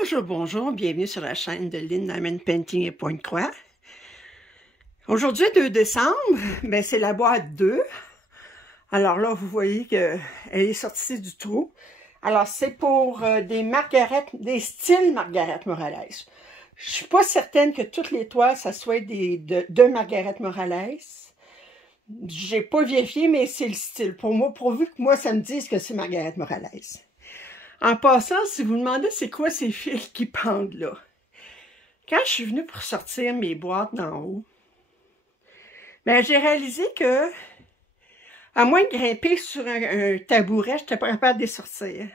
Bonjour, bonjour, bienvenue sur la chaîne de Lynn Diamond Painting et Pointe-Croix. Aujourd'hui, 2 décembre, ben c'est la boîte 2. Alors là, vous voyez qu'elle est sortie du trou. Alors, c'est pour des styles Margaret Morales. Je suis pas certaine que toutes les toiles, ça soit de Margaret Morales. J'ai pas vérifié, mais c'est le style. Pour moi, pourvu que moi, ça me dise que c'est Margaret Morales. En passant, si vous me demandez c'est quoi ces fils qui pendent là, quand je suis venue pour sortir mes boîtes d'en haut, ben j'ai réalisé que, à moins de grimper sur un tabouret, je n'étais pas capable de les sortir.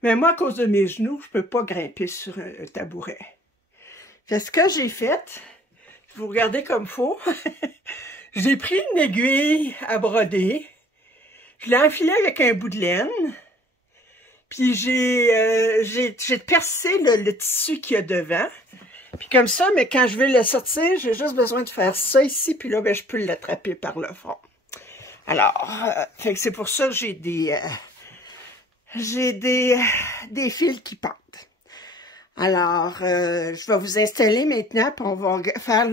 Mais moi, à cause de mes genoux, je ne peux pas grimper sur un tabouret. Fait ce que j'ai fait, je vous regardez comme faut, j'ai pris une aiguille à broder, je l'ai enfilée avec un bout de laine, puis j'ai percé le tissu qu'il y a devant. Puis comme ça, mais quand je vais le sortir, j'ai juste besoin de faire ça ici, puis là, ben, je peux l'attraper par le fond. Alors, fait que c'est pour ça que j'ai des fils qui pendent. Alors, je vais vous installer maintenant, puis on va faire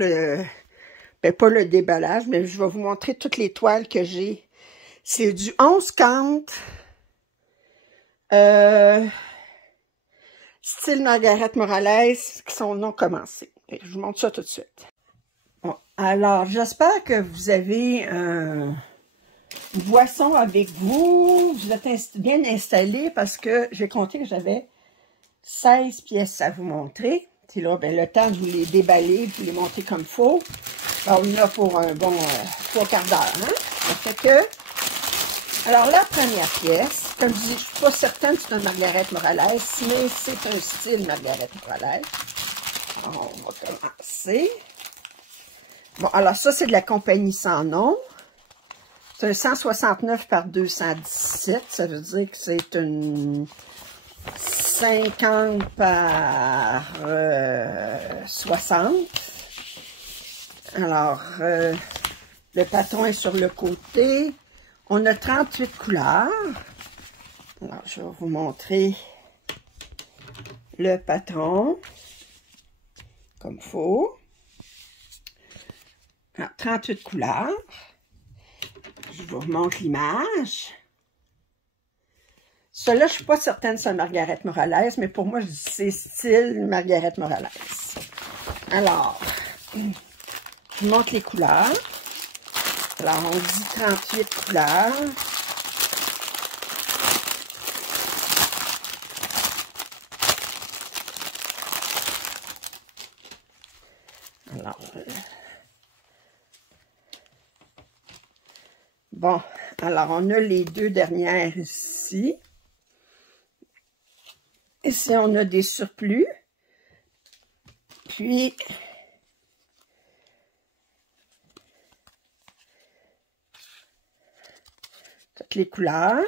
pas le déballage, mais je vais vous montrer toutes les toiles que j'ai. C'est du 11 cantes, style Margaret Morales, qui sont non commencés. Je vous montre ça tout de suite. Bon, alors, j'espère que vous avez une boisson avec vous. Vous êtes bien installé parce que j'ai compté que j'avais 16 pièces à vous montrer. Puis là, ben, le temps de vous les déballer, de vous les montrer comme il faut. Alors, on en a pour un bon 3/4 d'heure. Hein? Ça fait que... Alors, la première pièce, comme je dis, je ne suis pas certaine que c'est un Margaret Morales, mais c'est un style Margaret Morales. Alors, on va commencer. Bon, alors ça, c'est de la compagnie sans nom. C'est un 169 par 217. Ça veut dire que c'est une 50 par 60. Alors, le patron est sur le côté. On a 38 couleurs. Alors, je vais vous montrer le patron comme il faut. Alors, 38 couleurs. Je vous remontre l'image. Celui-là, je ne suis pas certaine que c'est un Margaret Morales, mais pour moi, je dis c'est style Margaret Morales. Alors, je vous montre les couleurs. Alors, on dit 38 couleurs. Alors, bon, alors on a les deux dernières ici. Ici, on a des surplus. Puis, toutes les couleurs.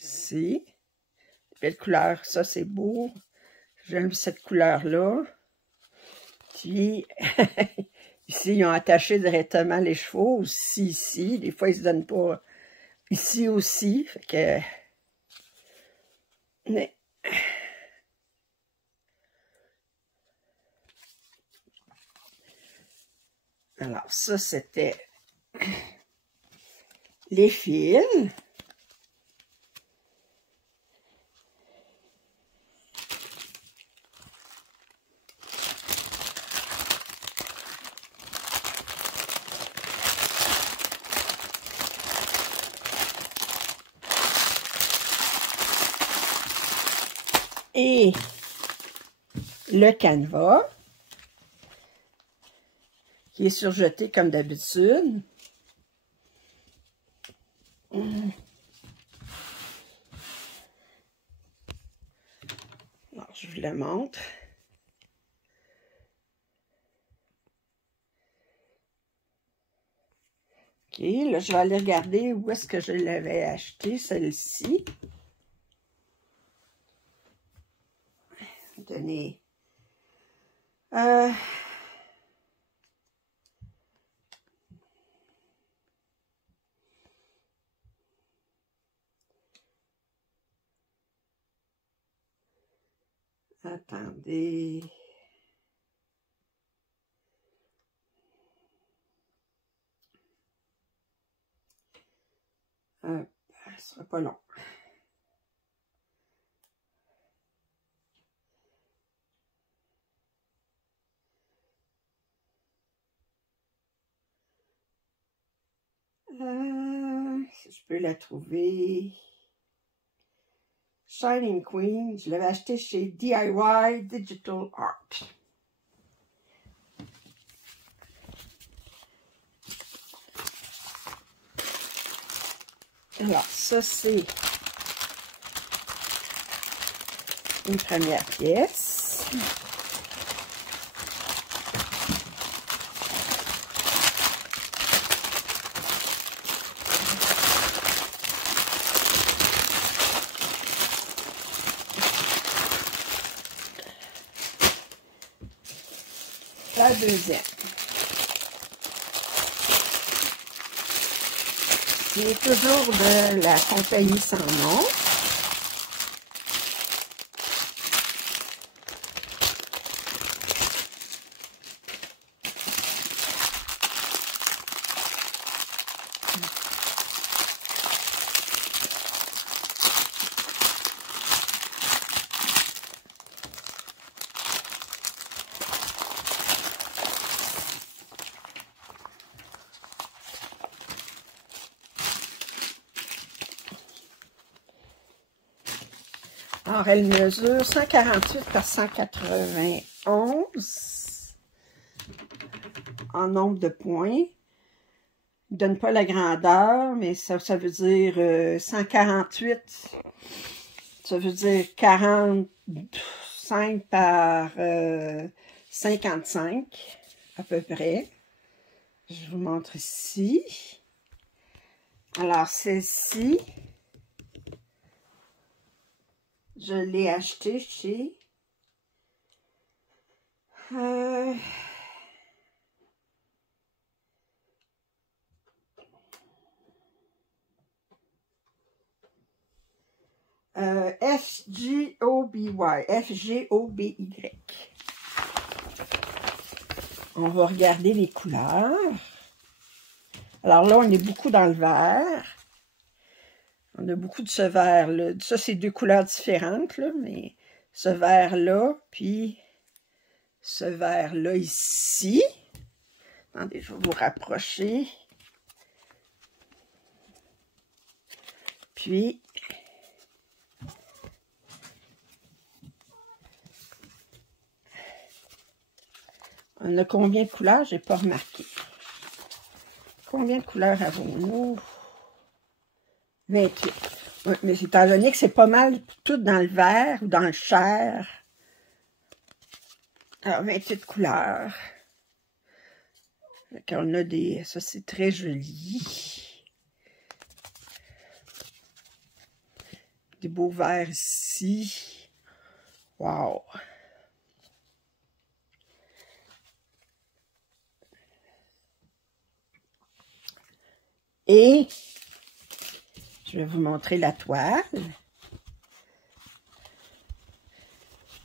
Ici. Belle couleur, ça c'est beau. J'aime cette couleur-là. Puis, ici, ils ont attaché directement les chevaux. Aussi, ici. Des fois, ils ne se donnent pas ici aussi. Fait que... Mais... Alors, ça, c'était les fils. Et le canevas, qui est surjeté comme d'habitude. Alors, je vous le montre. OK, là, je vais aller regarder où est-ce que je l'avais acheté, celle-ci. Donner... Attendez. Ce sera pas long. Si je peux la trouver. Shining Queen, je l'avais acheté chez DIY Digital Art. Alors, ça c'est une première pièce. La deuxième. C'est toujours de la compagnie sans nom. Alors, elle mesure 148 par 191 en nombre de points. Il ne donne pas la grandeur, mais ça veut dire 148. Ça veut dire 45 par 55, à peu près. Je vous montre ici. Alors, celle-ci, je l'ai achetée chez FGOBY. On va regarder les couleurs. Alors là, on est beaucoup dans le vert. On a beaucoup de ce vert-là. Ça, c'est deux couleurs différentes, là, mais ce vert-là, puis ce vert-là ici. Attendez, je vais vous rapprocher. Puis, on a combien de couleurs? Je n'ai pas remarqué. Combien de couleurs avons-nous? 28. Oui, mais étant donné que c'est pas mal tout dans le vert ou dans le chair. Alors, 28 couleurs. On a des... Ça, c'est très joli. Des beaux verts ici. Wow! Et je vais vous montrer la toile.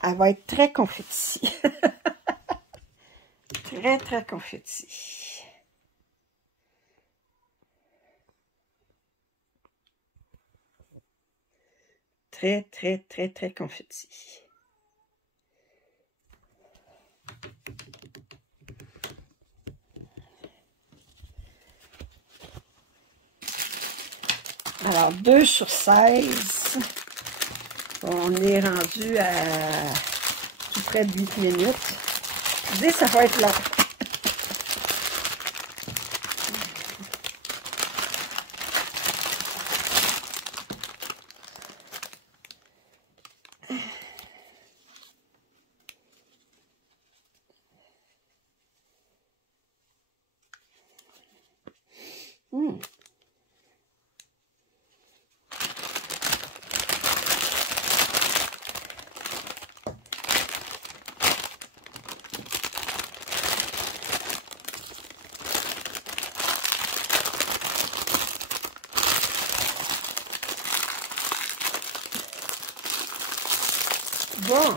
Elle va être très confetti. Très, très confetti. Très, très, très, très confetti. Alors, 2 sur 16. On est rendu à tout près de 8 minutes. Je dis, ça va être long. Bon,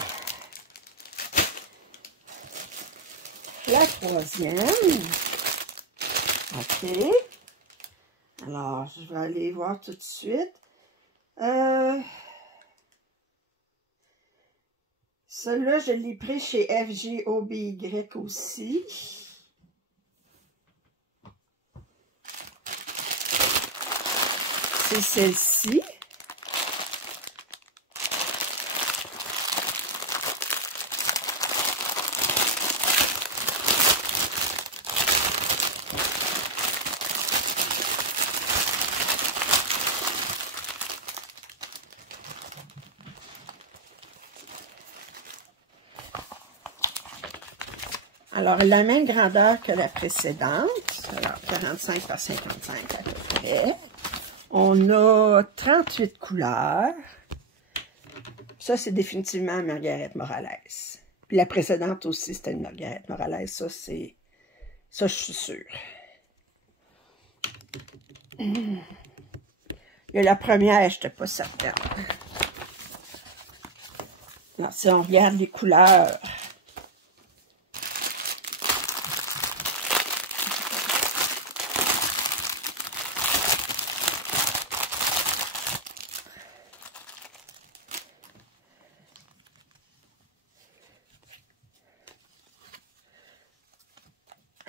la troisième. OK. Alors, je vais aller voir tout de suite. Celui-là, je l'ai pris chez FGOBY aussi. C'est celle-ci. Alors, elle a la même grandeur que la précédente. Alors, 45 par 55 à peu près. On a 38 couleurs. Ça, c'est définitivement Margaret Morales. Puis la précédente aussi, c'était une Margaret Morales. Ça, c'est... Ça, je suis sûre. Il y a la première, je n'étais pas certaine. Alors, si on regarde les couleurs...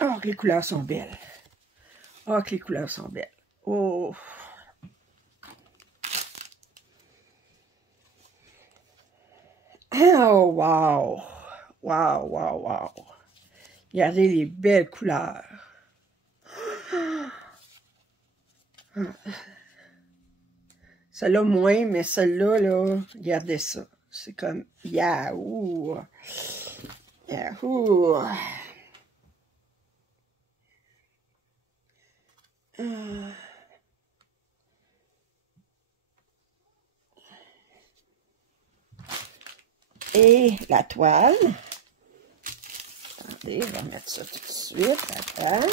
Oh, que les couleurs sont belles. Oh, que les couleurs sont belles. Oh! Oh, wow! Wow, wow, wow! Regardez les belles couleurs. Celle-là moins, mais celle-là, là, regardez ça. C'est comme Yahoo! Yahoo! Et la toile. Attendez, on va mettre ça tout de suite. Attends.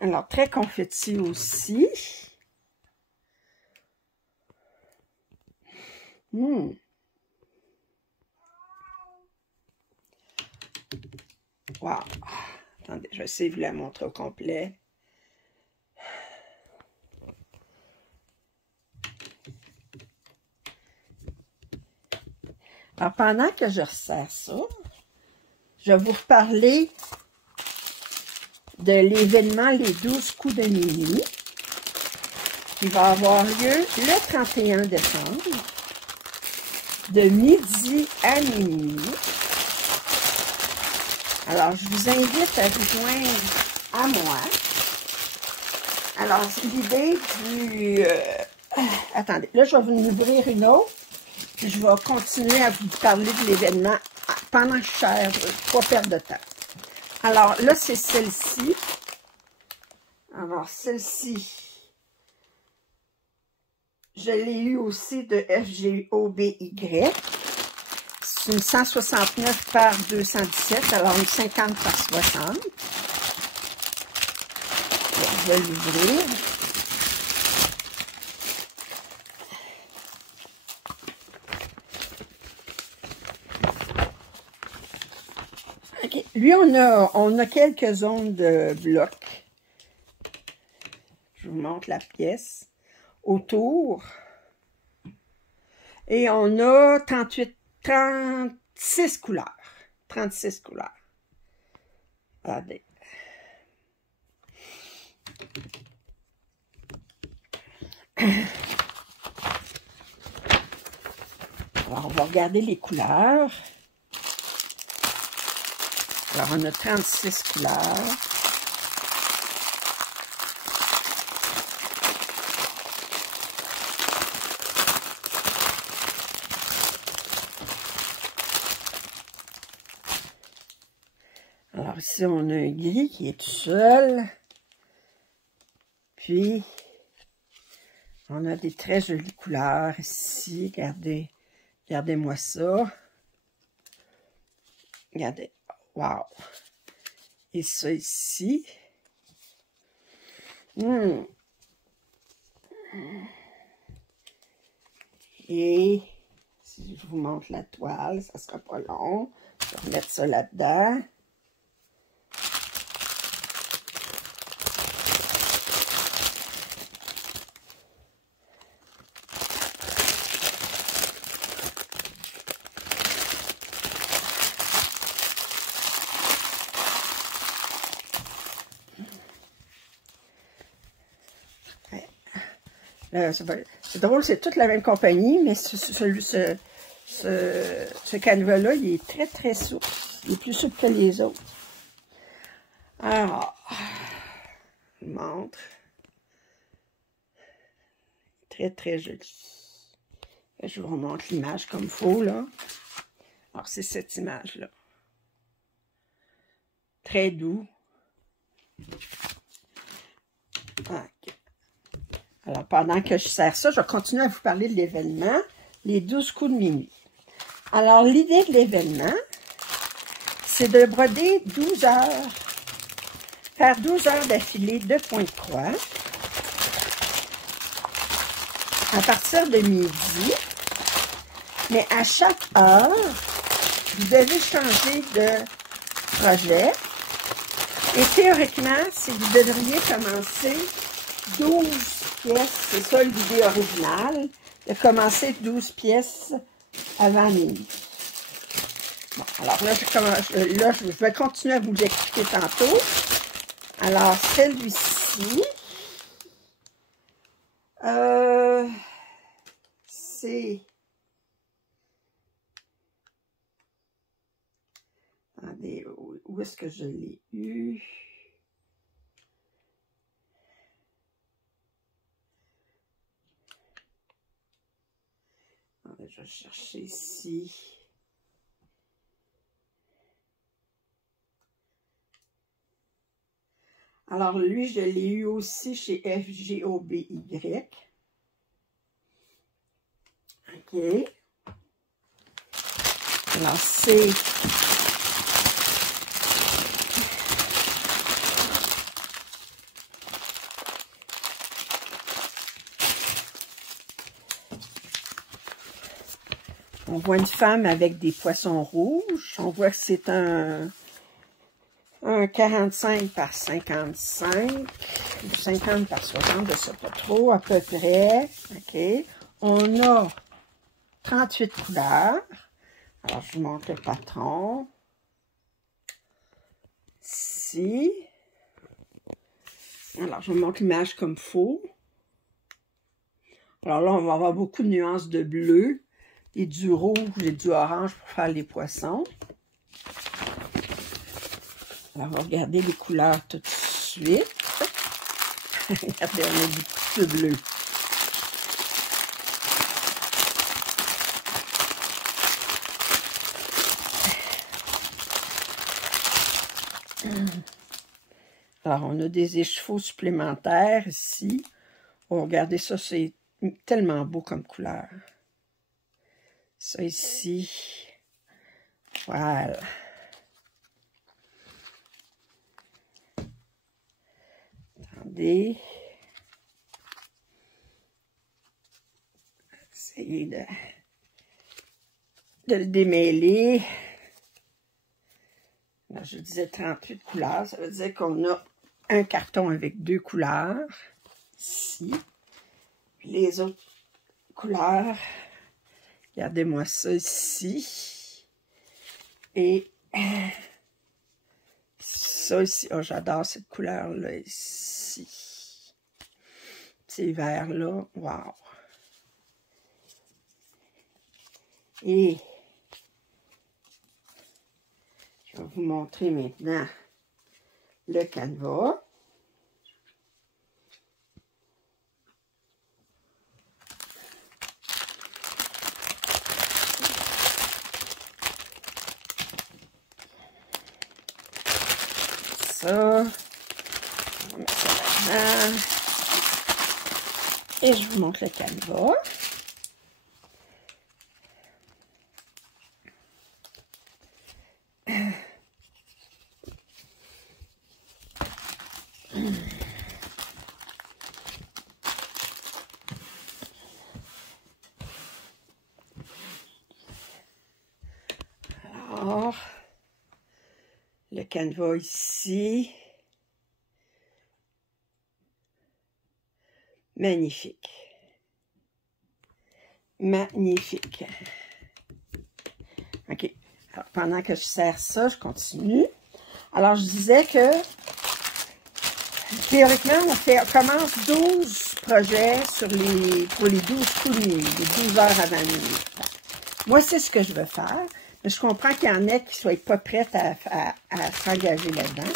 Alors, très confetti aussi. Wow. Attendez, je vais essayer de vous la montrer au complet. Alors, pendant que je resserre ça, je vais vous reparler de l'événement Les 12 coups de minuit qui va avoir lieu le 31 décembre de midi à minuit. Alors, je vous invite à vous joindre à moi. Alors, l'idée du... attendez, là, je vais vous ouvrir une autre. Puis je vais continuer à vous parler de l'événement pendant que je cherche, pas perdre de temps. Alors, là, c'est celle-ci. Alors, celle-ci, je l'ai eu aussi de FGOBY. C'est une 169 par 217, alors une 50 par 60. Je vais l'ouvrir. Okay. Lui, on a quelques zones de blocs. Je vous montre la pièce. Autour. Et on a 36 couleurs. 36 couleurs. Regardez. Alors, on va regarder les couleurs. Alors, on a 36 couleurs. Alors, ici, on a un gris qui est tout seul. Puis, on a des très jolies couleurs ici. Regardez, regardez-moi ça. Regardez. Wow! Et ça ici. Et si je vous montre la toile, ça sera pas long. Je vais remettre ça là-dedans. C'est drôle, c'est toute la même compagnie, mais ce canevas-là, il est très, très souple. Il est plus souple que les autres. Alors, je vous montre. Très, très joli. Je vous remontre l'image comme il faut, là. Alors, c'est cette image-là. Très doux. OK. Alors, pendant que je sers ça, je vais continuer à vous parler de l'événement, les 12 coups de minuit. Alors, l'idée de l'événement, c'est de broder 12 heures, faire 12 heures d'affilée de point de croix à partir de midi, mais à chaque heure, vous devez changer de projet. Et théoriquement, si vous devriez commencer 12 pièces, c'est ça l'idée originale, de commencer 12 pièces avant minuit. Bon, alors là, je vais continuer à vous l'expliquer tantôt. Alors, celui-ci, c'est... Attendez, où est-ce que je l'ai eu? Je vais chercher ici. Alors, lui, je l'ai eu aussi chez FGOBY. OK. Alors, c'est... On voit une femme avec des poissons rouges. On voit que c'est un 45 par 55, ou 50 par 60, je ne sais pas trop, à peu près. OK. On a 38 couleurs. Alors, je vous montre le patron. Ici. Alors, je vous montre l'image comme il faut. Alors là, on va avoir beaucoup de nuances de bleu et du rouge et du orange pour faire les poissons. Alors, on va regarder les couleurs tout de suite. Regardez, on a du petit bleu. Alors, on a des échevaux supplémentaires ici. Oh, regardez ça, c'est tellement beau comme couleur. Ça ici. Voilà. Attendez. Essayez de le démêler. Là, je disais 38 couleurs. Ça veut dire qu'on a un carton avec 2 couleurs. Ici. Puis les autres couleurs. Regardez-moi ça ici. Et ça ici. Oh, j'adore cette couleur-là ici. Ces verts-là. Wow. Et je vais vous montrer maintenant le canevas. Ça, on va mettre ça là-dedans. Et je vous montre le canevas. Alors, le canevas ici. Magnifique. Magnifique. OK. Alors, pendant que je sers ça, je continue. Alors, je disais que, théoriquement, on commence 12 projets pour les 12 coups de nuit, les 12 heures avant minuit. Moi, c'est ce que je veux faire, mais je comprends qu'il y en a qui ne soient pas prêtes à s'engager là-dedans.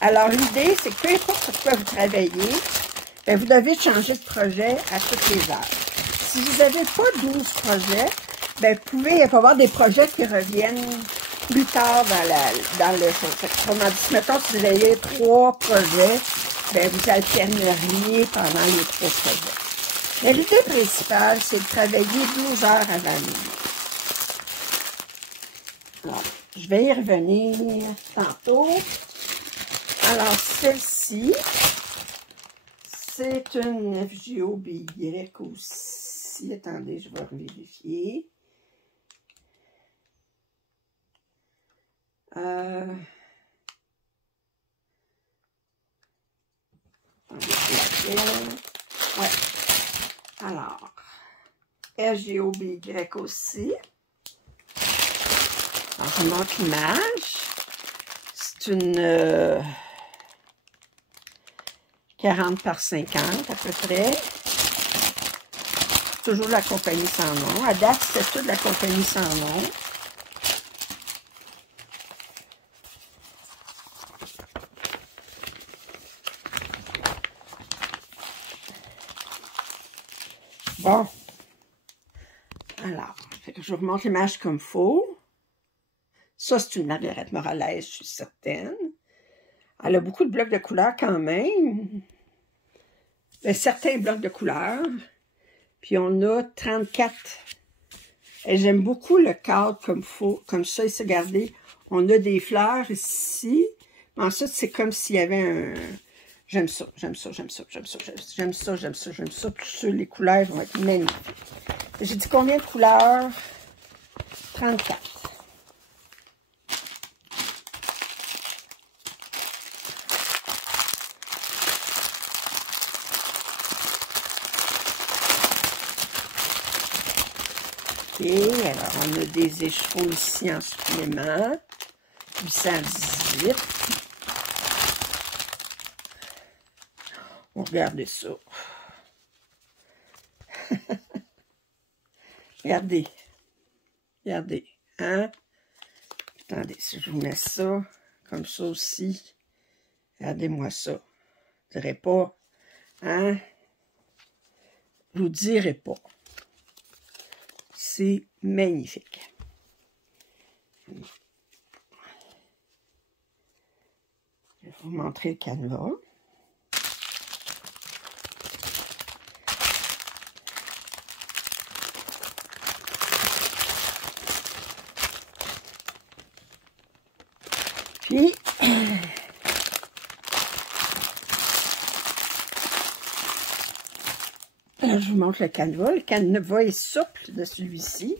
Alors, l'idée, c'est que peu importe sur quoi vous travaillez, bien, vous devez changer de projet à toutes les heures. Si vous n'avez pas 12 projets, bien, vous pouvez avoir des projets qui reviennent plus tard dans le show. Autrement dit, mettons, si vous avez 3 projets, bien, vous alterneriez pendant les 3 projets. Mais l'idée principale, c'est de travailler 12 heures avant minuit. Alors, je vais y revenir tantôt. Alors, celle-ci, c'est une FGOBY aussi. Attendez, je vais vérifier. Ouais. Alors, FGOBY aussi. Alors, je vous montre l'image. C'est une 40 par 50 à peu près. Toujours la compagnie sans nom. À date, c'est toute la compagnie sans nom. Bon. Alors, je vous remonte l'image comme il faut. Ça, c'est une Marguerite Morales, je suis certaine. Elle a beaucoup de blocs de couleurs quand même. Mais certains blocs de couleurs. Puis on a 34. Et j'aime beaucoup le cadre comme ça. Ici, regardez, on a des fleurs ici. Mais ensuite, c'est comme s'il y avait un... J'aime ça, j'aime ça, j'aime ça, j'aime ça, j'aime ça, j'aime ça, j'aime ça. Tout ça, les couleurs vont être magnifiques. J'ai dit combien de couleurs? 34. OK, alors on a des échevaux ici en supplément. 818. Regardez ça. Regardez. Regardez. Hein? Attendez, si je vous mets ça, comme ça aussi. Regardez-moi ça. Je ne dirais pas. Hein? Je vous dirai pas. C'est magnifique. Je vais vous montrer le canevas. Puis, là, je vous montre le canevas. Le canevas est souple de celui-ci.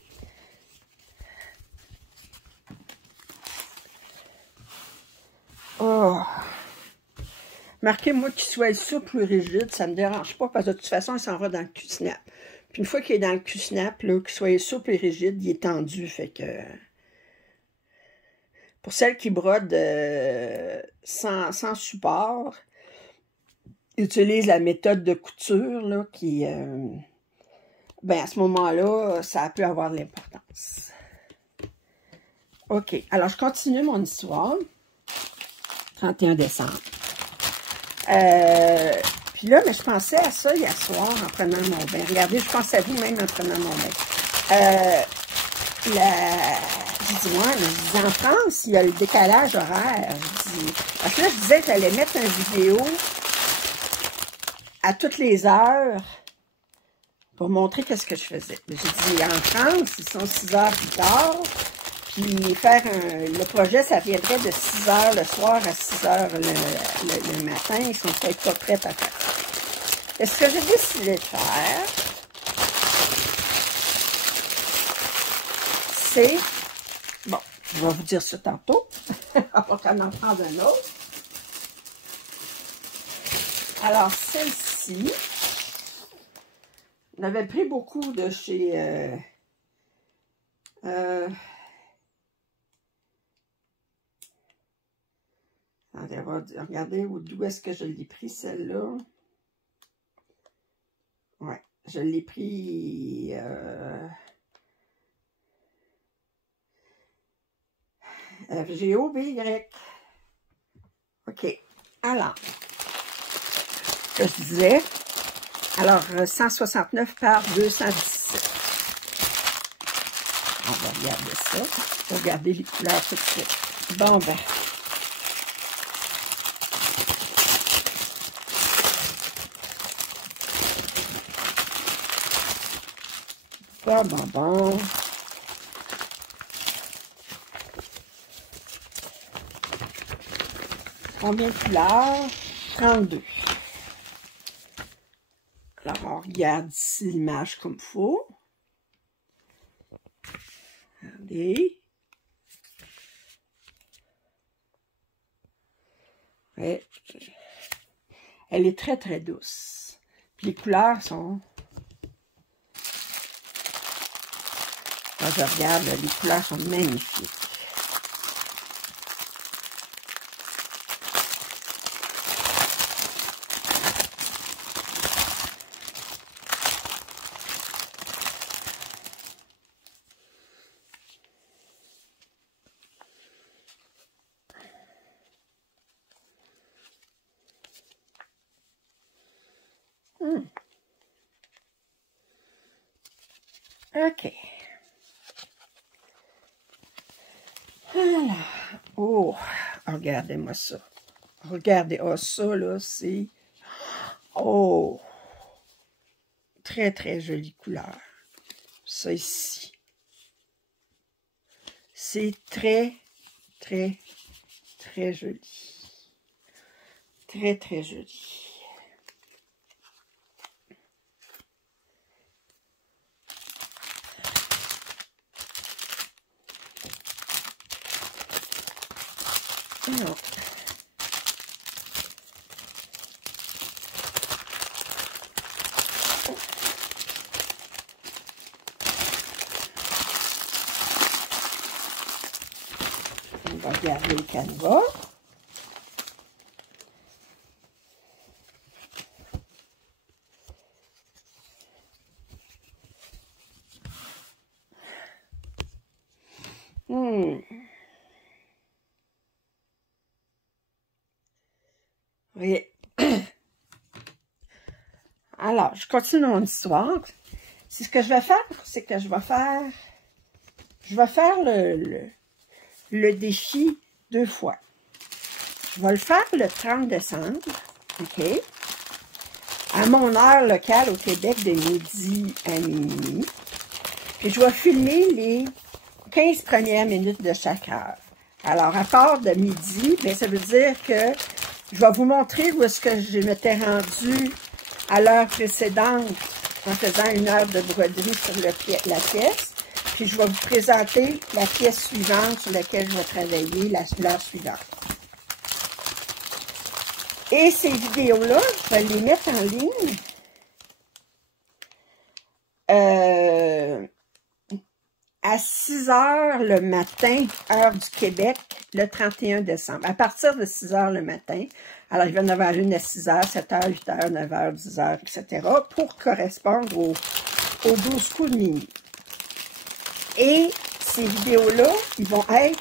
Oh! Marquez-moi qu'il soit souple ou rigide, ça ne me dérange pas, parce que de toute façon, il s'en va dans le cul-snap. Puis une fois qu'il est dans le cul-snap, qu'il soit souple et rigide, il est tendu, fait que... Pour celles qui brodent sans support, utilisent la méthode de couture, là, qui... ben, à ce moment-là, ça peut avoir de l'importance. OK. Alors, je continue mon histoire. 31 décembre. Puis là, mais je pensais à ça hier soir en prenant mon bain. Regardez, je pense à vous même en prenant mon bain. Je dis, moi, en France, il y a le décalage horaire. Parce que là, je disais que j'allais mettre une vidéo à toutes les heures pour montrer qu'est-ce que je faisais. J'ai dit, en France, ils sont 6 heures plus tard. Puis faire le projet, ça viendrait de 6 heures le soir à 6 heures le matin. Ils sont peut-être pas prêts à faire ça. Et ce que j'ai décidé de faire, c'est... Bon, Je vais vous dire ça tantôt, avant qu'on en prenne un autre. Alors, celle-ci, on avait pris beaucoup de chez... regardez d'où est-ce que je l'ai pris, celle-là. Ouais, je l'ai pris... FGOBY. OK. Alors, je disais, alors 169 par 217. On va regarder ça. On va regarder les couleurs tout de suite. Bon, ben. Bon. Combien de couleurs? 32. Alors, on regarde ici l'image comme il faut. Regardez. Ouais. Elle est très, très douce. Puis les couleurs sont... Quand je regarde, les couleurs sont magnifiques. OK. Alors, oh, regardez-moi ça. Regardez, oh, ça, là, c'est... Oh! Très, très jolie couleur. Ça ici. C'est très, très, très joli. Très, très joli. Non. On va regarder le canevas. Oui. Alors, je continue mon histoire. C'est ce que je vais faire, c'est que je vais faire le défi 2 fois. Je vais le faire le 30 décembre, OK, à mon heure locale au Québec de midi à minuit. Puis je vais filmer les 15 premières minutes de chaque heure. Alors, à part de midi, bien, ça veut dire que je vais vous montrer où est-ce que je m'étais rendue à l'heure précédente en faisant 1 heure de broderie sur la pièce. Puis je vais vous présenter la pièce suivante sur laquelle je vais travailler l'heure suivante. Et ces vidéos-là, je vais les mettre en ligne à 6 heures le matin, heure du Québec, le 31 décembre. À partir de 6 heures le matin, alors il va y en avoir une à 6 heures, 7 heures, 8 heures, 9 heures, 10 heures, etc. pour correspondre aux 12 coups de minuit. Et ces vidéos-là, ils vont être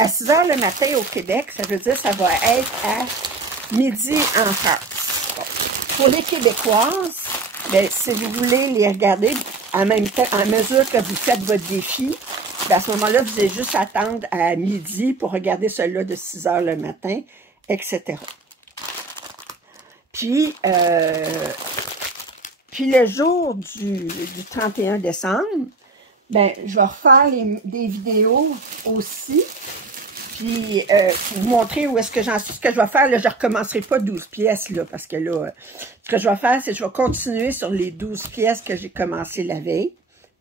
à 6 heures le matin au Québec, ça veut dire que ça va être à midi en France. Bon. Pour les Québécoises, bien, si vous voulez les regarder en même temps, en mesure que vous faites votre défi, bien, à ce moment-là, vous allez juste attendre à midi pour regarder celui-là de 6 heures le matin, etc. Puis le jour du 31 décembre, ben, je vais refaire des vidéos aussi, puis pour vous montrer où est-ce que j'en suis. Ce que je vais faire, là, je ne recommencerai pas 12 pièces, là, parce que là, ce que je vais faire, c'est que je vais continuer sur les 12 pièces que j'ai commencé la veille,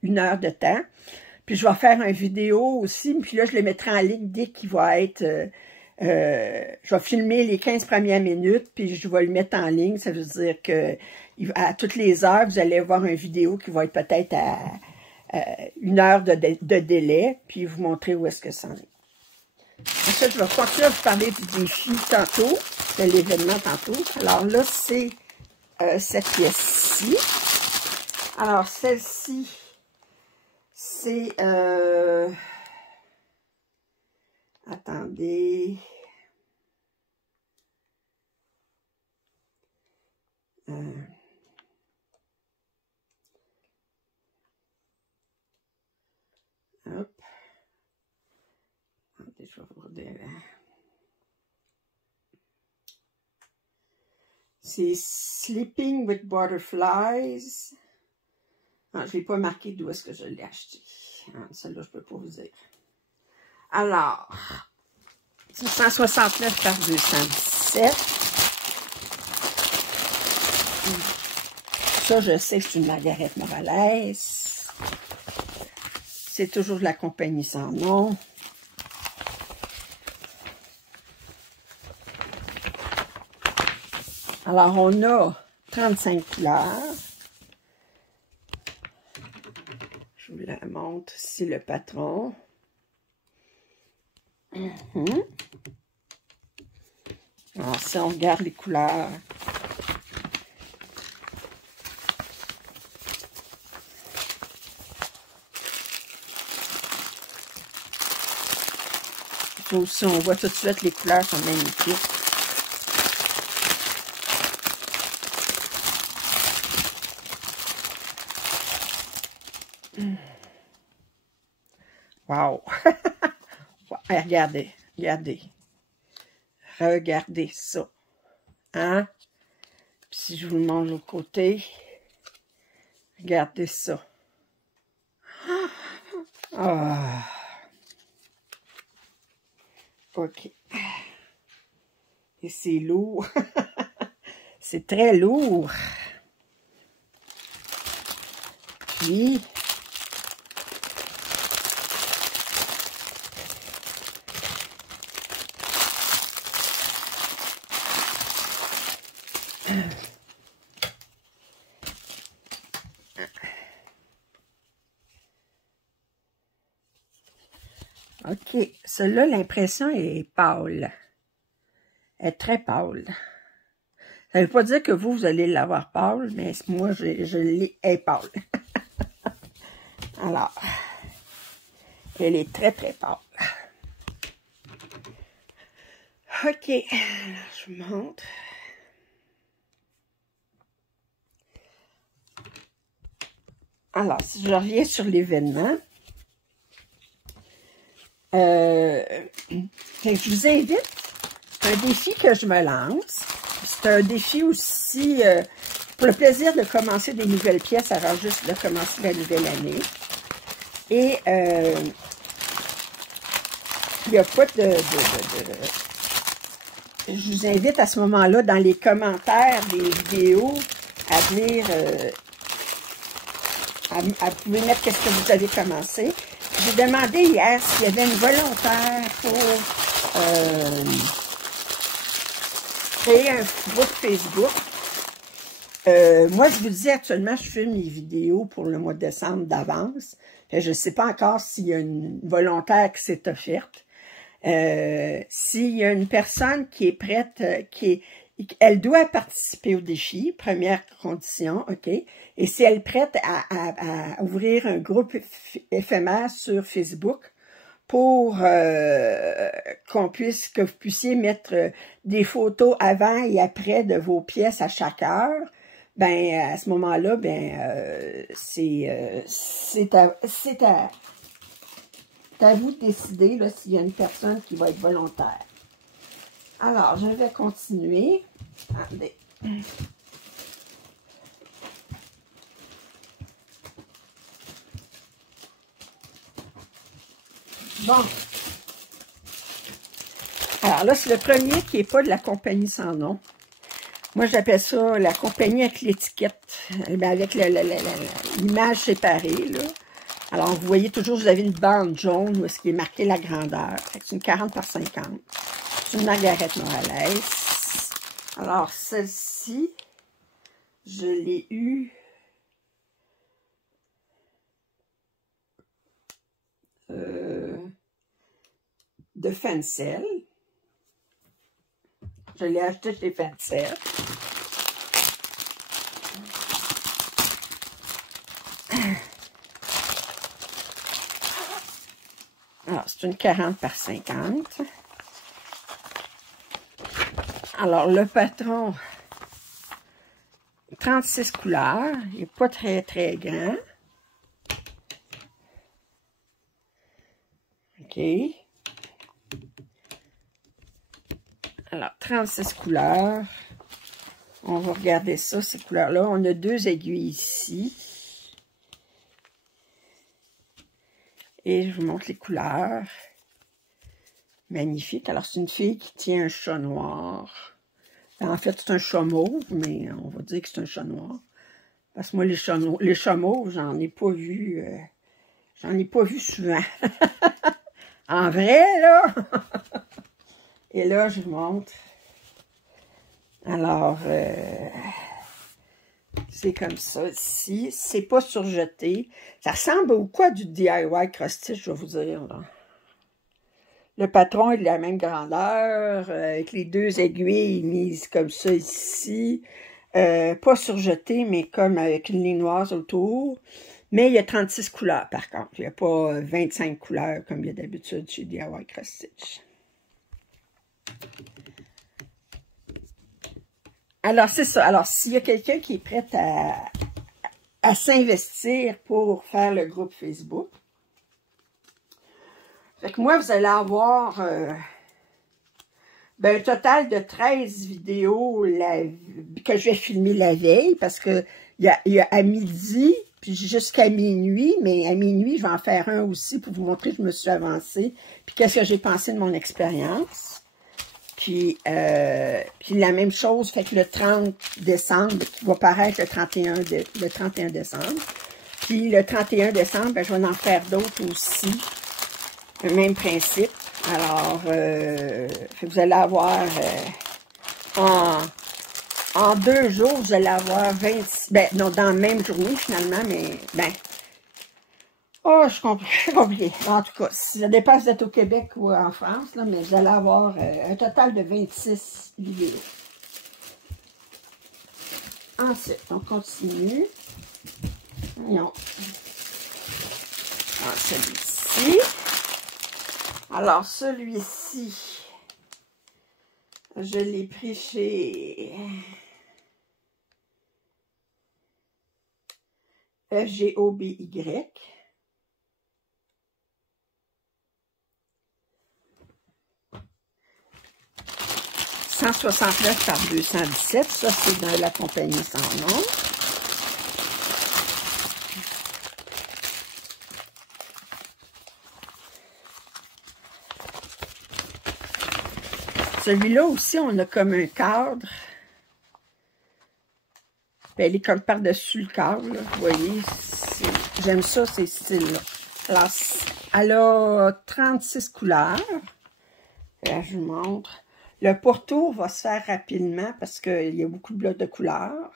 1 heure de temps. Puis je vais faire une vidéo aussi, puis là, je le mettrai en ligne dès qu'il va être... je vais filmer les 15 premières minutes, puis je vais le mettre en ligne. Ça veut dire que à toutes les heures, vous allez voir une vidéo qui va être peut-être à 1 heure de délai, puis vous montrer où est-ce que ça en est. Ensuite, je vais continuer à vous parler du défi tantôt, de l'événement tantôt. Alors là, c'est cette pièce-ci. Alors, celle-ci, c'est... attendez... hop. Attendez, je vais vous redire. C'est Sleeping with Butterflies. Ah, je ne l'ai pas marqué d'où est-ce que je l'ai acheté. Ah, celle-là, je ne peux pas vous dire. Alors, 169 par 217. Ça, je sais que c'est une Margaret Morales. C'est toujours de la compagnie sans nom. Alors, on a 35 couleurs. Je vous la montre. C'est le patron. Alors, si on regarde les couleurs, aussi, on voit tout de suite les couleurs sont magnifiques. Wow! Regardez, regardez. Regardez ça. Hein? Puis si je vous le montre de l'autre côté, regardez ça. Ah! OK. Et c'est lourd. C'est très lourd. Puis, OK. Celle-là, l'impression est pâle. Elle est très pâle. Ça ne veut pas dire que vous allez l'avoir pâle, mais moi, je l'ai, elle est pâle. Alors, elle est très, très pâle. OK. Alors, je vous montre. Alors, si je reviens sur l'événement, je vous invite, c'est un défi que je me lance. C'est un défi aussi pour le plaisir de commencer des nouvelles pièces avant juste de commencer la nouvelle année. Et il n'y a pas je vous invite à ce moment-là, dans les commentaires des vidéos, à venir, à pouvoir mettre qu'est-ce que vous avez commencé. J'ai demandé hier s'il y avait une volontaire pour créer un groupe Facebook. Moi, je vous dis actuellement, je filme les vidéos pour le mois de décembre d'avance. Je ne sais pas encore s'il y a une volontaire qui s'est offerte. S'il y a une personne qui est prête, elle doit participer au défi, première condition, OK? Et si elle est prête à ouvrir un groupe éphémère sur Facebook pour que vous puissiez mettre des photos avant et après de vos pièces à chaque heure, ben à ce moment-là, ben c'est à vous de décider s'il y a une personne qui va être volontaire. Alors, je vais continuer. Attendez. Bon. Alors là, c'est le premier qui n'est pas de la compagnie sans nom. Moi, j'appelle ça la compagnie avec l'étiquette, avec l'image séparée, là. Alors, vous voyez toujours, vous avez une bande jaune où est-ce qui est marqué la grandeur. C'est une 40 par 50. C'est une Margaret Morales. Alors, celle-ci, je l'ai eue de Fencel. Je l'ai acheté chez Fencel. Alors, c'est une 40 par 50. Alors, le patron, 36 couleurs. Il n'est pas très, très grand. OK. Alors, 36 couleurs. On va regarder ça, ces couleurs-là. On a 2 aiguilles ici. Et je vous montre les couleurs. Magnifique. Alors, c'est une fille qui tient un chat noir. En fait, c'est un chat mauve, mais on va dire que c'est un chat noir. Parce que moi, les chats mauves, j'en ai pas vu. J'en ai pas vu souvent. En vrai, là. Et là, je vous montre. Alors, c'est comme ça ici. C'est pas surjeté. Ça ressemble au quoi du DIY cross-stitch, je vais vous dire, là. Le patron est de la même grandeur, avec les 2 aiguilles mises comme ça ici. Pas surjeté, mais comme avec une ligne noire autour. Mais il y a 36 couleurs, par contre. Il n'y a pas 25 couleurs, comme il y a d'habitude chez DIY Cross Stitch. Alors, c'est ça. Alors, s'il y a quelqu'un qui est prêt à s'investir pour faire le groupe Facebook, fait que moi, vous allez avoir un total de 13 vidéos que je vais filmer la veille, parce que il y a à midi, puis jusqu'à minuit, mais à minuit, je vais en faire un aussi pour vous montrer que je me suis avancée, puis qu'est-ce que j'ai pensé de mon expérience. Puis la même chose, fait que le 30 décembre, qui va paraître le 31 décembre. Puis le 31 décembre, ben, je vais en faire d'autres aussi. Le même principe. Alors, vous allez avoir, en 2 jours, vous allez avoir 26, ben, non, dans la même journée, finalement, mais, ben, oh, je comprends, compliqué. En tout cas, ça dépasse d'être au Québec ou en France, là, mais vous allez avoir un total de 26 vidéos. Ensuite, on continue. Voyons. Alors, celui-ci. Alors, celui-ci, je l'ai pris chez FGOBY. 169 par 217. Ça, c'est de la compagnie sans nom. Celui-là aussi, on a comme un cadre. Puis elle est comme par-dessus le cadre, là. Vous voyez, j'aime ça, ces styles-là. Alors, elle a 36 couleurs. Là, je vous montre. Le pourtour va se faire rapidement parce qu'il y a beaucoup de blocs de couleurs.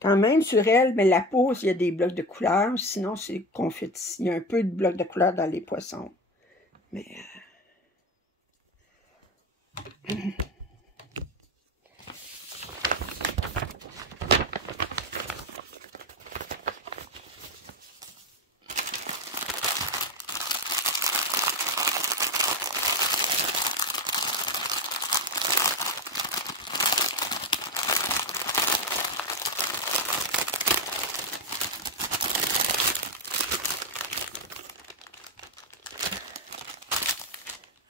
Quand même, sur elle, mais la pose, il y a des blocs de couleurs. Sinon, c'est confetti. Il y a un peu de blocs de couleurs dans les poissons. Mais...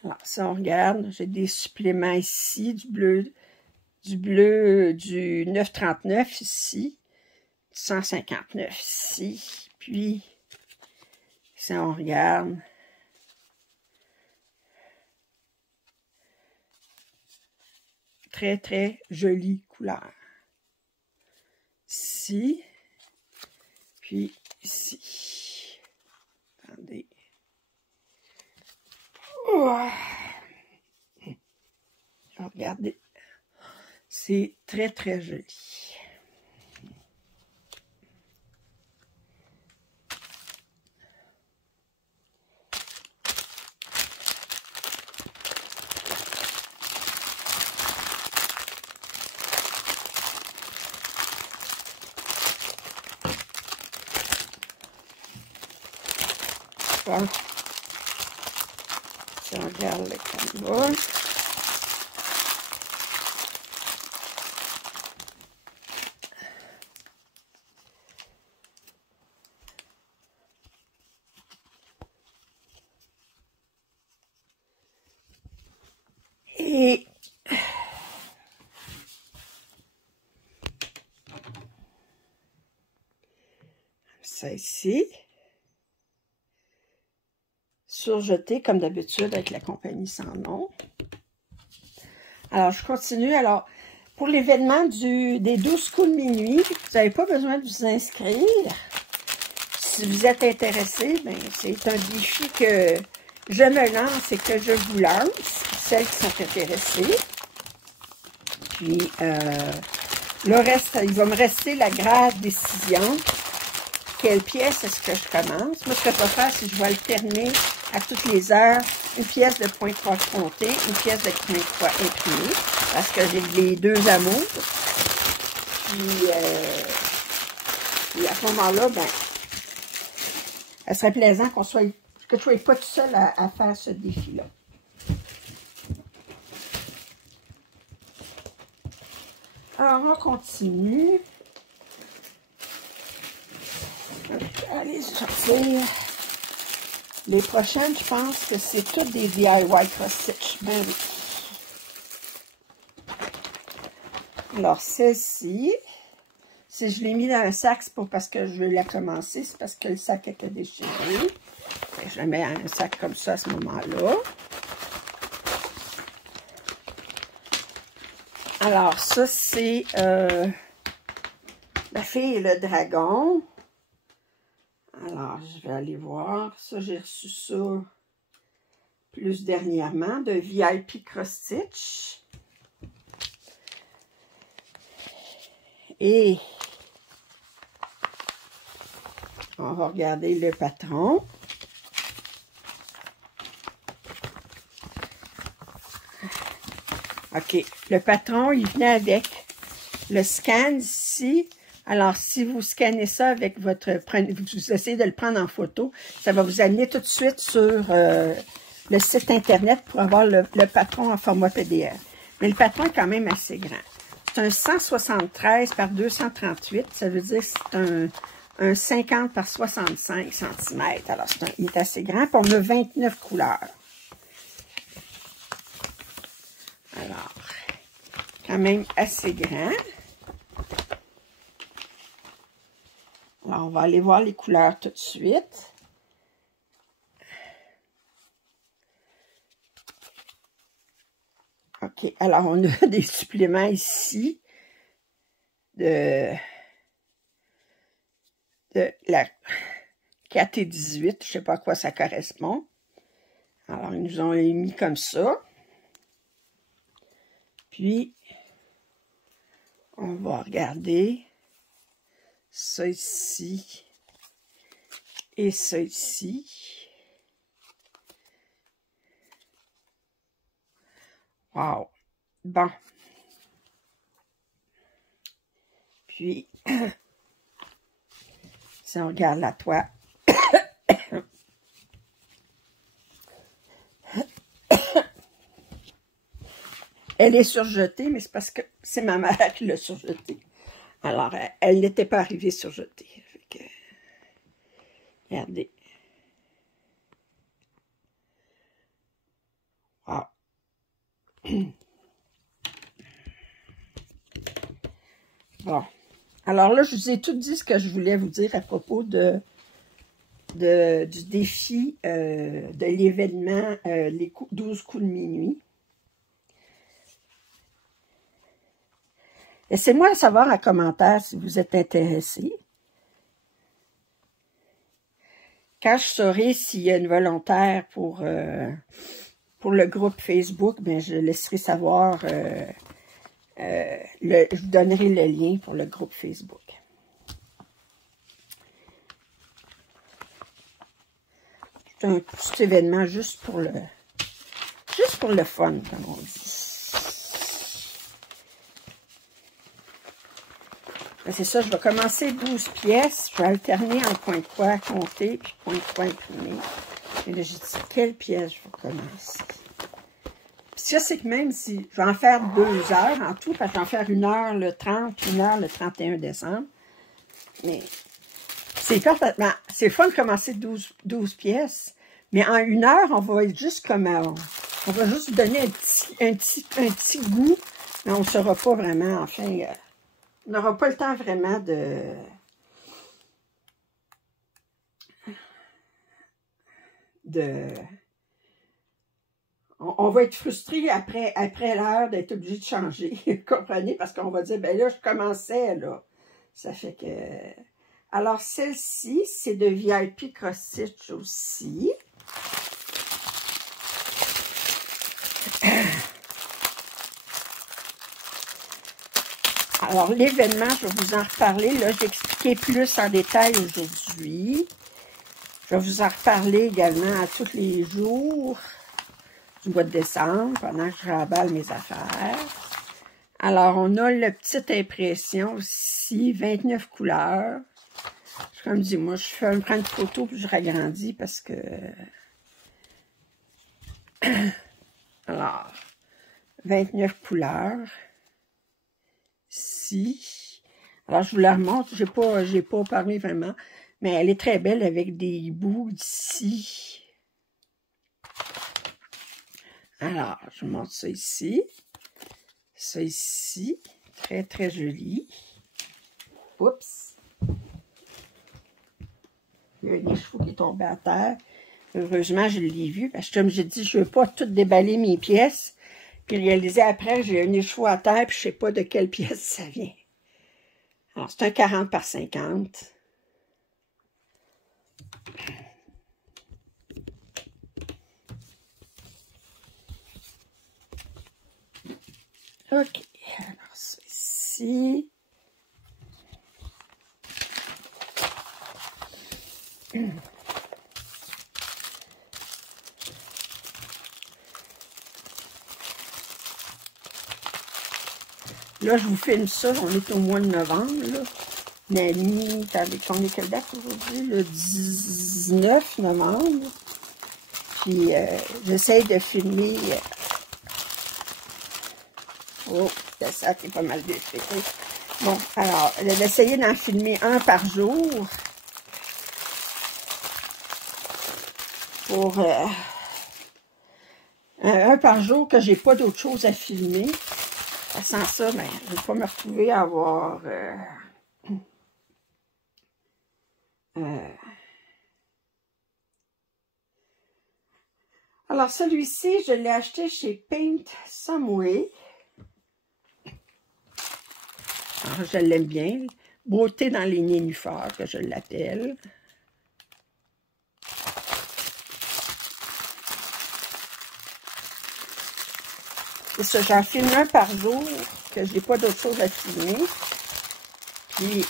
Alors, si on regarde, j'ai des suppléments ici, du bleu du 939 ici, 159 ici, puis si on regarde, très très jolie couleur. Ici, puis ici. Oh. Regardez, c'est très, très joli. Bon. Si on regarde le canvas. Et ça ici. Surjeté comme d'habitude avec la compagnie sans nom. Alors, je continue. Alors, pour l'événement des 12 coups de minuit, vous n'avez pas besoin de vous inscrire. Si vous êtes intéressé, ben, c'est un défi que je me lance et que je vous lance, celles qui sont intéressées. Puis, le reste, il va me rester la grave décision. Quelle pièce est-ce que je commence? Moi, ce que je vais faire, c'est que je vais alterner à toutes les heures une pièce de point 3 fronté, une pièce de point 3 imprimé, parce que j'ai les deux amours. Puis, à ce moment-là, ben, ça serait plaisant que je ne sois pas tout seul à faire ce défi-là. Alors, on continue. Allez sortir. Les prochaines, je pense que c'est toutes des DIY cross-stitch. Ben oui. Alors, celle-ci, si je l'ai mis dans un sac, c'est pas parce que je veux la commencer, c'est parce que le sac était déchiré. Je la mets dans un sac comme ça à ce moment-là. Alors, ça, c'est La fille et le dragon. Alors, je vais aller voir. Ça, j'ai reçu ça plus dernièrement de VIP Cross Stitch. Et on va regarder le patron. OK. Le patron, il venait avec le scan ici. Alors, si vous scannez ça avec votre... Vous essayez de le prendre en photo, ça va vous amener tout de suite sur le site Internet pour avoir le patron en format PDF. Mais le patron est quand même assez grand. C'est un 173 par 238. Ça veut dire que c'est un 50 par 65 cm. Alors, il est assez grand. Puis on a 29 couleurs. Alors, quand même assez grand. Alors, on va aller voir les couleurs tout de suite. OK, alors on a des suppléments ici de la 4 et 18. Je ne sais pas à quoi ça correspond. Alors, ils nous ont mis comme ça. Puis, on va regarder ça ici et ça ici. Wow! Bon. Puis, si on regarde la toile, elle est surjetée, mais c'est parce que c'est ma mère qui l'a surjetée. Alors, elle n'était pas arrivée surjetée. Fait que, regardez. Wow. Bon. Alors là, je vous ai tout dit ce que je voulais vous dire à propos du défi de l'événement les 12 coups de minuit. Laissez-moi savoir en commentaire si vous êtes intéressés. Quand je saurai s'il y a une volontaire pour pour le groupe Facebook, ben, je laisserai savoir, je vous donnerai le lien pour le groupe Facebook. C'est un petit événement juste pour le fun, comme on dit. C'est ça, je vais commencer 12 pièces. Je vais alterner en point de croix à compter, puis point de croix imprimé. Et là, j'ai dit, quelle pièce je vais commencer? Puis ça, c'est que même si je vais en faire 2 heures en tout, parce que je vais en faire 1 heure le 30, 1 heure le 31 décembre. Mais c'est parfaitement. C'est fun de commencer 12 pièces. Mais en 1 heure, on va être juste comme... on va juste donner un petit goût, mais on ne saura pas vraiment, enfin... on n'aura pas le temps vraiment on va être frustré après l'heure d'être obligé de changer, vous comprenez? Parce qu'on va dire, ben là, je commençais, là. Ça fait que... Alors, celle-ci, c'est de VIP Cross Stitch aussi. Alors, l'événement, je vais vous en reparler. Là, j'ai expliqué plus en détail aujourd'hui. Je vais vous en reparler également à tous les jours du mois de décembre, pendant que je remballe mes affaires. Alors, on a la petite impression aussi, 29 couleurs. Comme je dis, moi, je prends une photo puis je ragrandis parce que... Alors, 29 couleurs. Ici. Alors, je vous la remontre. J'ai pas parlé vraiment. Mais elle est très belle avec des bouts d'ici. Alors, je vous montre ça ici. Ça ici. Très, très joli. Oups. Il y a un écheveau qui est tombé à terre. Heureusement, je l'ai vu. Parce que comme j'ai dit, je ne veux pas tout déballer mes pièces. Puis réaliser après, j'ai un écheveau à terre. Puis je ne sais pas de quelle pièce ça vient. Alors, c'est un 40 par 50. OK. Alors, ça ici. Là, je vous filme ça. On est au mois de novembre, là. On est quelle date aujourd'hui? Le 19 novembre. Puis, j'essaie de filmer... Oh, le sac est pas mal défait. Bon, alors, d'essayer d'en filmer un par jour. Pour... un par jour que j'ai pas d'autre chose à filmer. Sans ça, ben, je ne vais pas me retrouver à avoir... Alors, celui-ci, je l'ai acheté chez Paint Someway. Alors, je l'aime bien. Beauté dans les nénuphars, que je l'appelle. C'est ça, j'en filme un par jour, que je n'ai pas d'autre chose à filmer. Puis,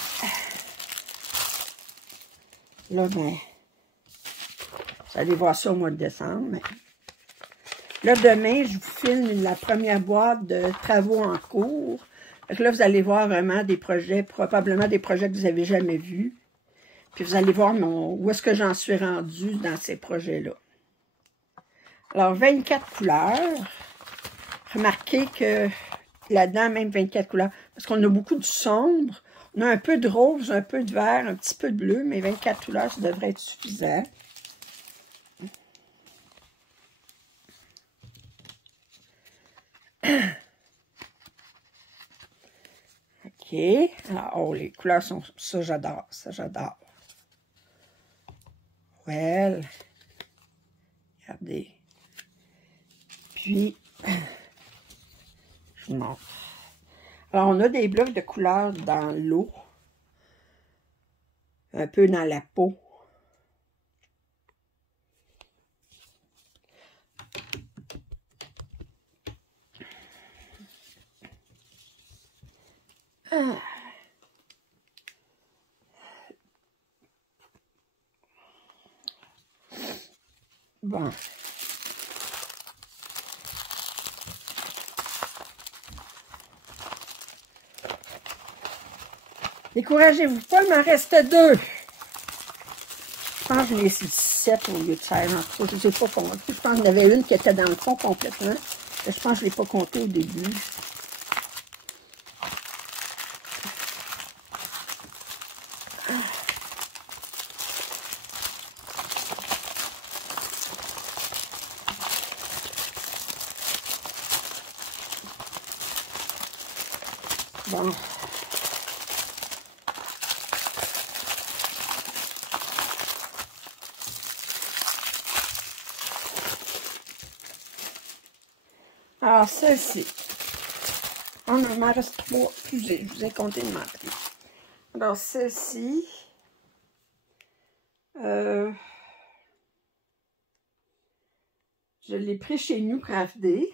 là, ben, vous allez voir ça au mois de décembre. Mais... Là, demain, je vous filme la première boîte de travaux en cours. Donc là, vous allez voir vraiment des projets, probablement des projets que vous n'avez jamais vus. Puis vous allez voir où est-ce que j'en suis rendue dans ces projets-là. Alors, 24 couleurs. Remarquez que là-dedans, même 24 couleurs, parce qu'on a beaucoup de sombre. On a un peu de rose, un peu de vert, un petit peu de bleu, mais 24 couleurs, ça devrait être suffisant. OK. Alors, oh, les couleurs sont... Ça, j'adore. Ça, j'adore. Well. Regardez. Puis, je vous montre. Alors, on a des blocs de couleurs dans l'eau. Un peu dans la peau. Ah. Bon. Découragez-vous pas, il m'en reste 2. Je pense que je l'ai 7 au lieu de 16. En tout cas, je ne les ai pas comptés. Je pense qu'il y en avait une qui était dans le fond complètement. Je pense que je ne l'ai pas compté au début. Bon. Alors, celle-ci. On m'en reste 3. Excusez, je vous ai compté de mentir. Alors, celle-ci. Je l'ai pris chez New Craft Day.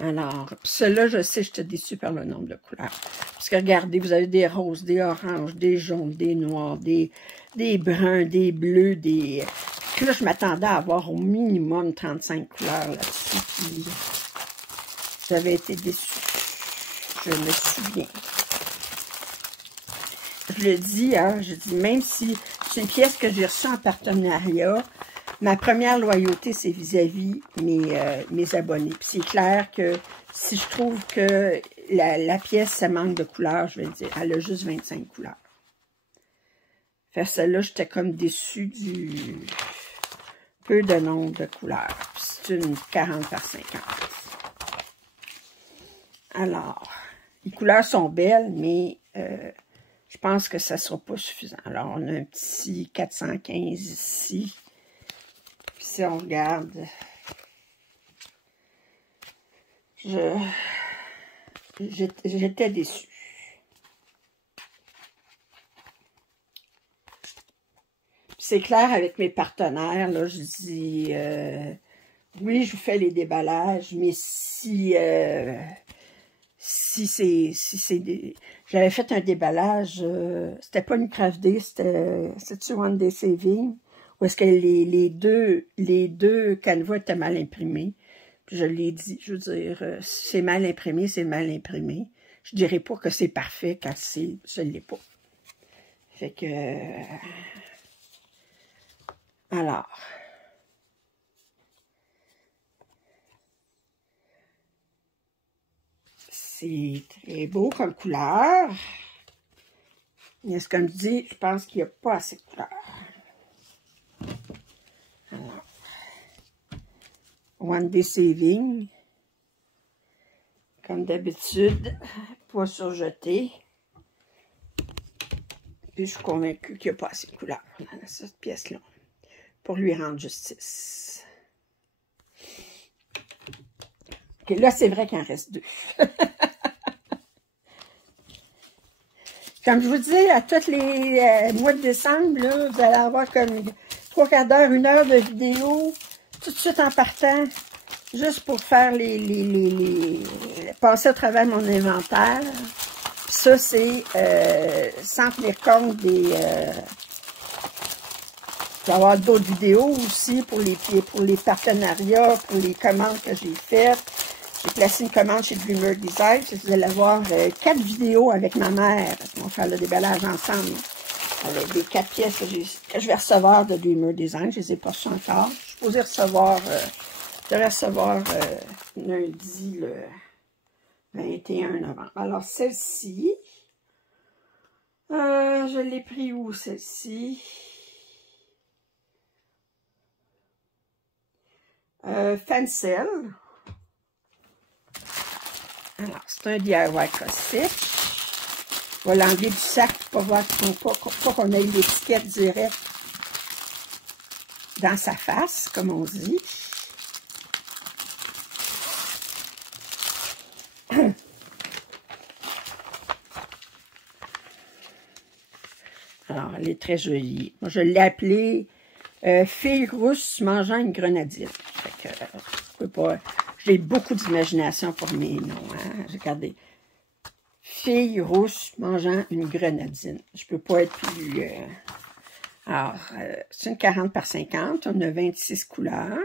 Alors, celle-là, je sais, j'étais déçue par le nombre de couleurs. Parce que regardez, vous avez des roses, des oranges, des jaunes, des noirs, des bruns, des bleus, des... Puis là, je m'attendais à avoir au minimum 35 couleurs là-dessus. Puis j'avais été déçue. Je me souviens. Je le dis, hein, je dis, même si c'est une pièce que j'ai reçue en partenariat, ma première loyauté, c'est vis-à-vis mes abonnés. Puis c'est clair que si je trouve que la pièce, ça manque de couleurs, je vais dire, elle a juste 25 couleurs. Fait celle-là, j'étais comme déçue du peu de nombre de couleurs. C'est une 40 par 50. Alors, les couleurs sont belles, mais je pense que ça ne sera pas suffisant. Alors, on a un petit 415 ici. Puis si on regarde, j'étais déçue. C'est clair avec mes partenaires, là, je dis, oui, je vous fais les déballages, mais si c'est des... J'avais fait un déballage, c'était pas une Craft Day, c'était One Day Saving, où est-ce que les deux canevas étaient mal imprimés. Puis je l'ai dit, je veux dire, si c'est mal imprimé, c'est mal imprimé. Je dirais pas que c'est parfait quand ce l'est pas. Fait que... alors... C'est très beau comme couleur. Mais ce comme je dis, je pense qu'il n'y a pas assez de couleurs. Alors, One Day Saving. Comme d'habitude, pas surjeté. Puis je suis convaincue qu'il n'y a pas assez de couleurs dans cette pièce-là pour lui rendre justice. Okay, là, c'est vrai qu'il en reste 2. Comme je vous dis, à tous les mois de décembre, là, vous allez avoir comme 3 quarts d'heure, 1 heure de vidéo, tout de suite en partant, juste pour faire passer à travers mon inventaire. Puis ça, c'est sans tenir compte des... il va y avoir d'autres vidéos aussi pour les partenariats, pour les commandes que j'ai faites. J'ai placé une commande chez Dreamer Design. Vous allez avoir 4 vidéos avec ma mère. On va faire le déballage ensemble. Avec les 4 pièces que je vais recevoir de Dreamer Design. Je ne les ai pas reçues encore. Je suis supposée recevoir, lundi le 21 novembre. Alors, celle-ci, je l'ai pris où, celle-ci? Fancel. Alors, c'est un DIY cross-stitch. Je vais l'enlever du sac pour pas qu'on ait l'étiquette directe dans sa face, comme on dit. Alors, elle est très jolie. Moi, je l'ai appelée fille rousse mangeant une grenadine. Fait que, J'ai beaucoup d'imagination pour mes noms. Hein? Regardez. Fille rousse mangeant une grenadine. Je peux pas être plus... Alors, c'est une 40 par 50. On a 26 couleurs.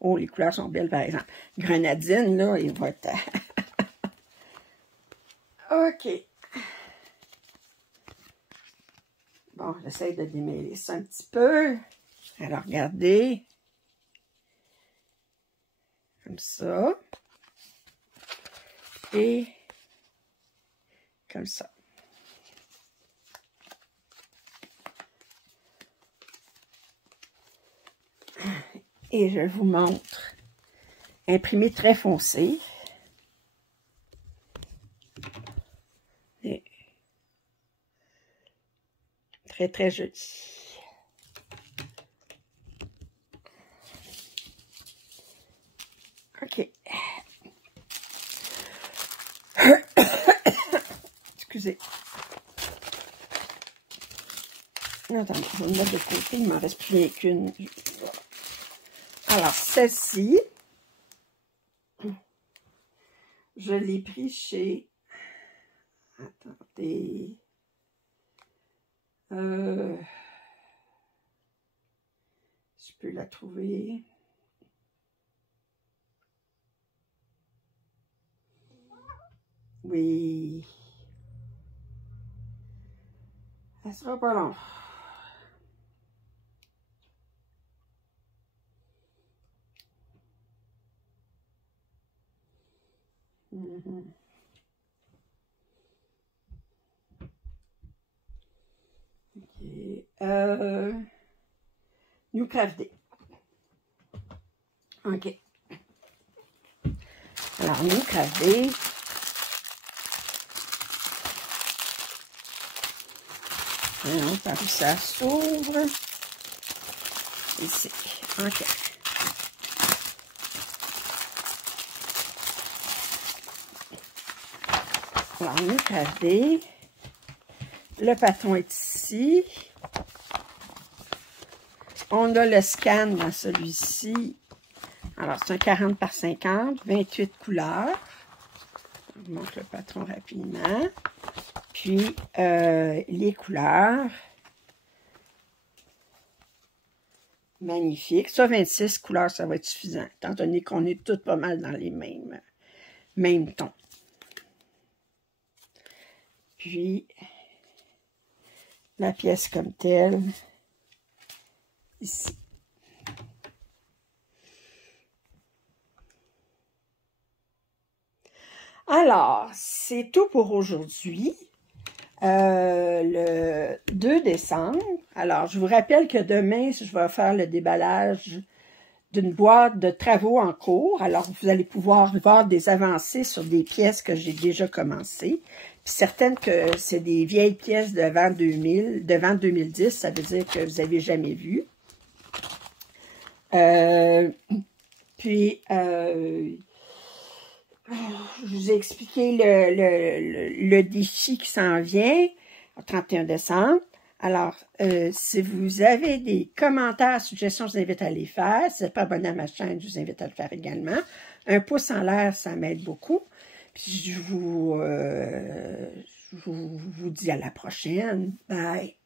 Oh, les couleurs sont belles, par exemple. Grenadine, là, il va être... OK. Bon, j'essaie de démêler ça un petit peu. Alors, regardez. Comme ça. Et comme ça. Et je vous montre. Imprimé très foncé. Et très, très joli. OK. Excusez. Attendez, je vais le mettre de côté. Il m'en reste plus qu'une. Alors, celle-ci, je l'ai pris chez... Attendez. Je peux la trouver. Oui. Ça sera pas long. OK. New Craft Day. OK. Alors, New Craft Day. Alors, par où ça s'ouvre. Ici. OK. Alors, New Craft Day. Le patron est ici. On a le scan dans celui-ci. Alors, c'est un 40 par 50, 28 couleurs. Je vous montre le patron rapidement. Puis, les couleurs. Magnifique. Ça, 26 couleurs, ça va être suffisant, étant donné qu'on est toutes pas mal dans les mêmes tons. Puis, la pièce comme telle, ici. Alors, c'est tout pour aujourd'hui. Le 2 décembre. Alors, je vous rappelle que demain, je vais faire le déballage d'une boîte de travaux en cours. Alors, vous allez pouvoir voir des avancées sur des pièces que j'ai déjà commencées. Puis certaines que c'est des vieilles pièces d'avant 2000, devant 2010, ça veut dire que vous n'avez jamais vu. Je vous ai expliqué le défi qui s'en vient au 31 décembre. Alors, si vous avez des commentaires, suggestions, je vous invite à les faire. Si vous n'êtes pas abonné à ma chaîne, je vous invite à le faire également. Un pouce en l'air, ça m'aide beaucoup. Puis je vous dis à la prochaine. Bye!